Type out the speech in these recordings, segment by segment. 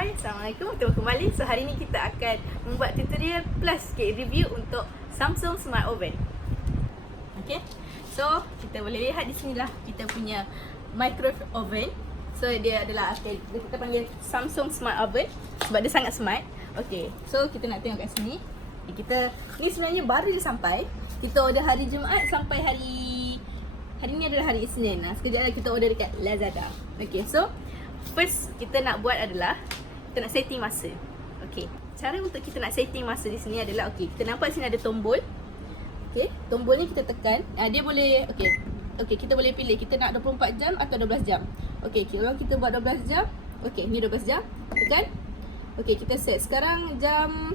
Hai, Assalamualaikum. Bertemu kembali. So hari ni kita akan membuat tutorial plus sikit review untuk Samsung Smart Oven. Okay, so kita boleh lihat di sini lah kita punya microwave oven. So dia adalah kita panggil Samsung Smart Oven sebab dia sangat smart. Okay, so kita nak tengok kat sini. Kita ni sebenarnya baru je sampai. Kita order hari Jumaat sampai hari ni adalah hari Isnin. Sekejap lagi kita order dekat Lazada. Okay, so first kita nak buat adalah kita nak setting masa. Okey. Cara untuk kita nak setting masa di sini adalah kita nampak sini ada tombol. Okey, tombol ni kita tekan. Dia boleh okey kita boleh pilih kita nak 24 jam atau 12 jam. Okey, kalau kita buat 12 jam, okey ni 12 jam. Tekan. Okey, kita set sekarang jam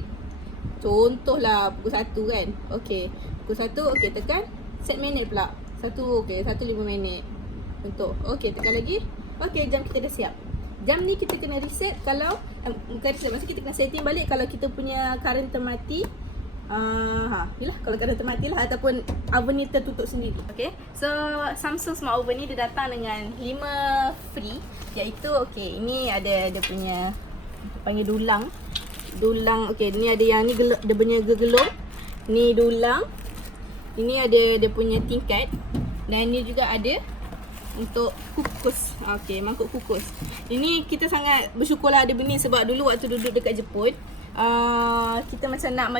contohlah pukul 1 kan. Okey, pukul 1 okey tekan set minit pula. 1 5 minit. Untuk okey tekan lagi. Okey, jam kita dah siap. Jam ni kita kena reset kalau bukan reset, maksudnya kita kena setting balik kalau kita punya current termati. Yalah, kalau current termati lah ataupun oven ni tertutup sendiri. Okey. So Samsung Smart Oven ni dia datang dengan 5 free, iaitu ini ada dia punya panggil dulang. Okey, ni ada yang ni dia punya gegelung. Ni dulang. Ini ada dia punya tingkat dan ni juga ada untuk kukus. Okey, mangkuk kukus. Ini kita sangat bersyukurlah ada benda sebab dulu waktu duduk dekat Jepun, kita macam nak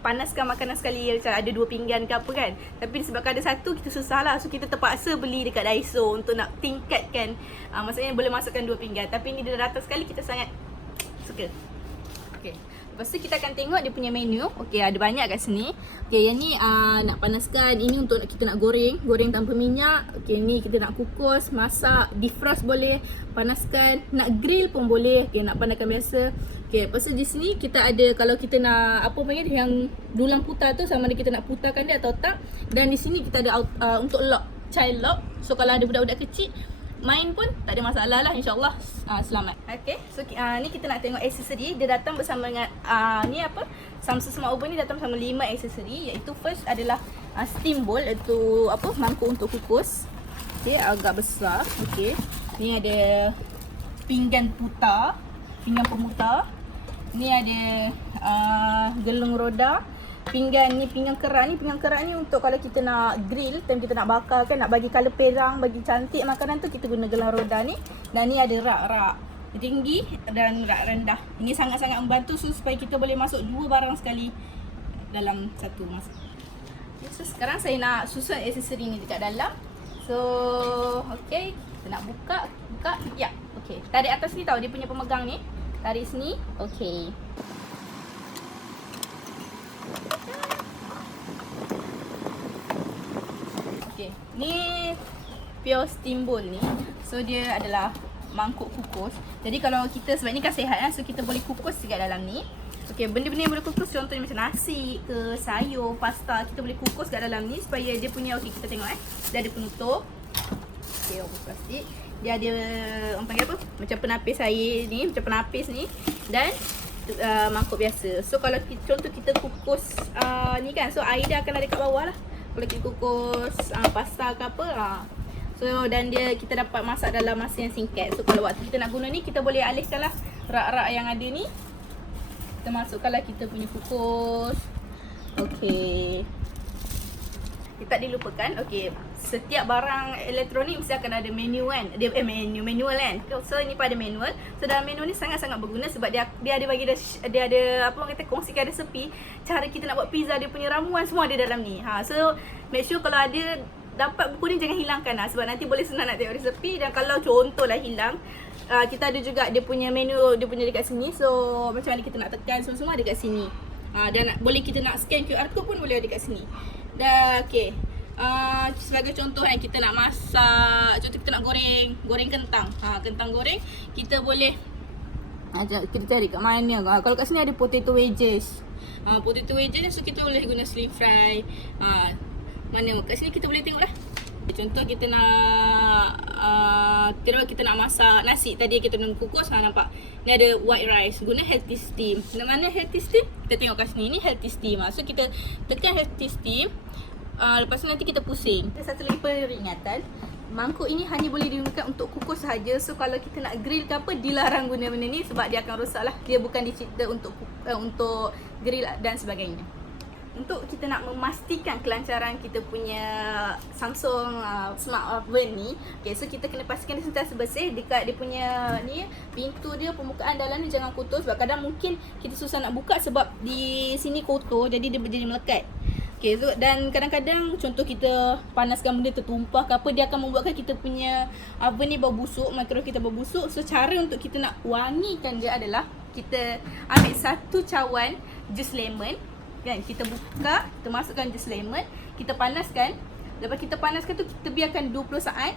panaskan makanan sekali macam ada 2 pinggan ke apa kan. Tapi disebabkan ada satu kita susah lah. So kita terpaksa beli dekat Daiso untuk nak tingkatkan, maksudnya boleh masukkan 2 pinggan. Tapi ni dia datang sekali kita sangat suka. Okey. Lepas tu kita akan tengok dia punya menu. Okey, ada banyak kat sini. Okey, yang ni nak panaskan, ini untuk kita nak goreng tanpa minyak. Okey, ni kita nak kukus, masak, defrost boleh, panaskan, nak grill pun boleh. Okey, nak panaskan biasa. Okey, lepas tu di sini kita ada kalau kita nak yang dulang putar tu sama ada kita nak putarkan dia atau tak. Dan di sini kita ada untuk lock, child lock. So kalau ada budak-budak kecil main pun tak ada masalah lah, insyaAllah selamat. Okay, so ni kita nak tengok aksesori. Dia datang bersama dengan Samsung Smart Oven ni datang bersama 5 aksesori, iaitu first adalah steam bowl, iaitu mangkuk untuk kukus. Okay, agak besar. Okay, ni ada pinggan pemutar. Ni ada gelung roda. Pinggan kerak ni untuk kalau kita nak grill, time kita nak bakar kan, nak bagi color perang, bagi cantik makanan tu, kita guna gelang roda ni. Dan ni ada rak tinggi dan rak rendah. Ini sangat-sangat membantu supaya kita boleh masuk 2 barang sekali dalam satu masa. Okay, so sekarang saya nak susun aksesori ni dekat dalam. So okey, kita nak buka. Ya, okey. Tarik atas ni tahu dia punya pemegang ni. Tarik sini. Okey. Ni pure steam bowl ni. So dia adalah mangkuk kukus. Jadi kalau kita sebab ni kan sihat so kita boleh kukus dekat dalam ni. Okey, benda-benda yang boleh kukus contohnya macam nasi ke sayur, pasta, kita boleh kukus kat dalam ni supaya dia punya kita tengok dia ada penutup. Okey, plastik. Dia ada panggil apa? Macam penapis air ni, macam penapis ni dan mangkuk biasa. So kalau contoh kita kukus ni kan, so air dia akan ada kat bawah lah. Kalau kita kukus pasta ke apa so dan kita dapat masak dalam masa yang singkat. So kalau waktu kita nak guna ni, kita boleh alihkan lah rak-rak yang ada ni, kita masukkanlah kita punya kukus. Okey, kita tak dilupakan. Okey, setiap barang elektronik mesti akan ada menu kan. Dia manual kan. So ni pada manual. So dalam menu ni sangat-sangat berguna sebab dia ada bagi dia ada orang kata kongsikan resepi. Cara kita nak buat pizza, dia punya ramuan semua ada dalam ni. So make sure kalau ada dapat buku ni jangan hilangkan lah sebab nanti boleh senang nak tengok resepi. Dan kalau contohlah hilang, kita ada juga dia punya menu, dia punya dekat sini. So macam mana kita nak tekan semua ada kat sini. Dan boleh kita nak scan QR code pun boleh ada kat sini. Dah okey. Sebagai contoh kan, kita nak masak, contoh kita nak goreng kentang. Kentang goreng, kita boleh kita cari kat mana. Kalau kat sini ada potato wedges. Potato wedges ni so kita boleh guna slim fry. Mana kat sini kita boleh tengok lah. Contoh kita nak kita nak masak nasi, tadi kita nak kukus, nampak ni ada white rice, guna healthy steam. Mana healthy steam? Kita tengok kat sini, ni healthy steam. So kita tekan healthy steam. Lepas tu nanti kita pusing. Ada satu lagi peringatan. mangkuk ini hanya boleh digunakan untuk kukus sahaja. So kalau kita nak grill ke apa, dilarang guna benda ni sebab dia akan rosak lah. Dia bukan dicipta untuk grill dan sebagainya. Untuk kita nak memastikan kelancaran kita punya Samsung smart oven ni, okay, so kita kena pastikan dia sentiasa bersih. Dekat dia punya ni, pintu dia, permukaan dalam ni jangan kotor. Sebab kadang mungkin kita susah nak buka sebab di sini kotor, jadi dia jadi melekat. Okay, so, dan kadang-kadang contoh kita panaskan benda tertumpah ke apa, dia akan membuatkan kita punya oven ni bau busuk, microwave kita bau busuk. So cara untuk kita nak wangikan dia adalah kita ambil 1 cawan jus lemon kan, kita buka, kita masukkan jus lemon, kita panaskan. Lepas kita panaskan tu, kita biarkan 20 saat,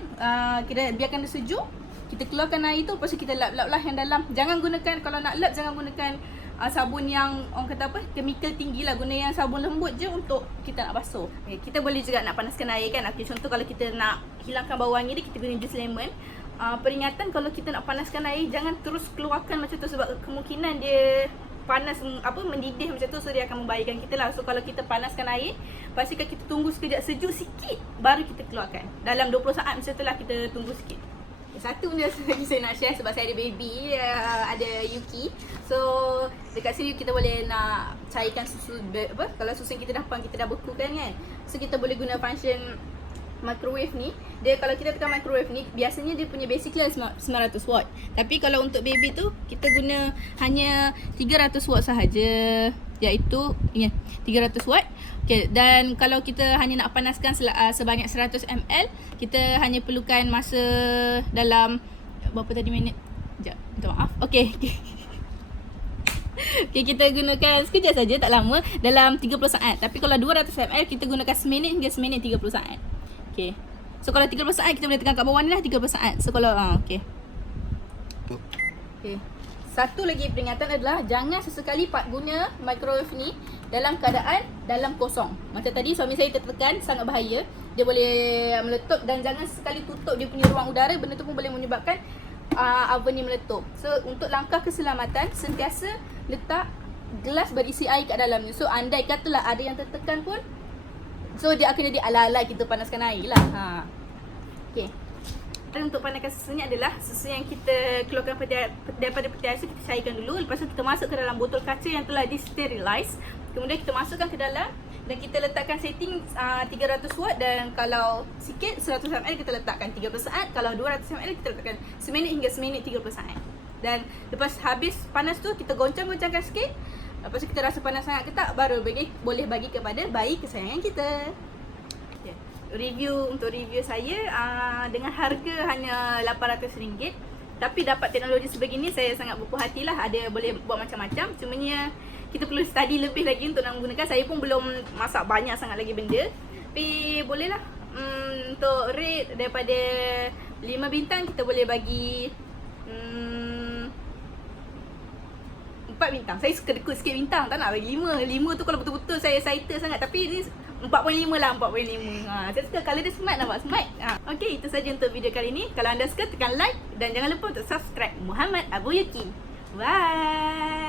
kita biarkan dia sejuk. Kita keluarkan air tu, lepas tu kita lap-lap lah yang dalam. Jangan gunakan, kalau nak lap jangan gunakan sabun yang orang kata apa, chemical tinggi lah. Guna yang sabun lembut je untuk kita nak basuh. Okay, kita boleh juga nak panaskan air kan. Okay, contoh kalau kita nak hilangkan bau wangi dia, kita guna jus lemon. Peringatan kalau kita nak panaskan air, jangan terus keluarkan macam tu sebab kemungkinan dia panas mendidih macam tu, so dia akan membahayakan kita lah. So kalau kita panaskan air, pastikan kita tunggu sekejap sejuk sikit baru kita keluarkan. Dalam 20 saat macam tu lah, kita tunggu sikit. Satu benda lagi saya nak share sebab saya ada baby, ada Yuki. So dekat sini kita boleh nak cairkan susu apa, kalau susu yang kita dah kita dah bekukan kan. So kita boleh guna function microwave ni. Dia kalau kita tekan microwave ni, biasanya dia punya basically 900 watt. Tapi kalau untuk baby tu kita guna hanya 300 watt sahaja, iaitu 300 watt. Okay, dan kalau kita hanya nak panaskan sebanyak 100 ml, kita hanya perlukan masa dalam berapa tadi minit? Sekejap, minta maaf. Okay. Okay, kita gunakan sekejap saja, tak lama, dalam 30 saat. Tapi kalau 200 ml, kita gunakan seminit hingga seminit 30 saat. Okay. So kalau 30 saat, kita boleh tekan kat bawah ni lah 30 saat. So kalau okay. Okay. Satu lagi peringatan adalah jangan sesekali guna microwave ni dalam keadaan dalam kosong. Macam tadi suami saya tertekan, sangat bahaya. Dia boleh meletup, dan jangan sesekali tutup dia punya ruang udara. Benda tu pun boleh menyebabkan oven ni meletup. So untuk langkah keselamatan, sentiasa letak gelas berisi air kat dalamnya. So andai katalah ada yang tertekan pun, so dia akan jadi ala-ala kita panaskan air lah. Okay. Dan untuk panaskan susunya adalah susu yang kita keluarkan daripada peti ais, kita cairkan dulu. Lepas tu kita masuk ke dalam botol kaca yang telah disterilize. Kemudian kita masukkan ke dalam dan kita letakkan setting 300 watt, dan kalau sikit 100 ml kita letakkan 30 saat. Kalau 200 ml kita letakkan seminit hingga seminit 30 saat. Dan lepas habis panas tu kita goncang-goncangkan sikit. Lepas tu kita rasa panas sangat ke tak, baru boleh bagi kepada bayi kesayangan kita. Untuk review saya dengan harga hanya RM800, tapi dapat teknologi sebegini saya sangat berpuas hati lah. Ada boleh buat macam-macam, cumanya kita perlu study lebih lagi untuk nak menggunakan. Saya pun belum masak banyak sangat lagi benda, tapi boleh lah. Untuk rate daripada 5 bintang kita boleh bagi 4 bintang. Saya suka dekut sikit bintang, tak nak bagi 5. 5 tu kalau betul-betul saya excited sangat, tapi ni 4.5 lah, 4.5. Saya suka color dia smart, nampak smart. Okay, itu saja untuk video kali ni. Kalau anda suka, tekan like dan jangan lupa untuk subscribe. Muhammad Abu Yuki. Bye.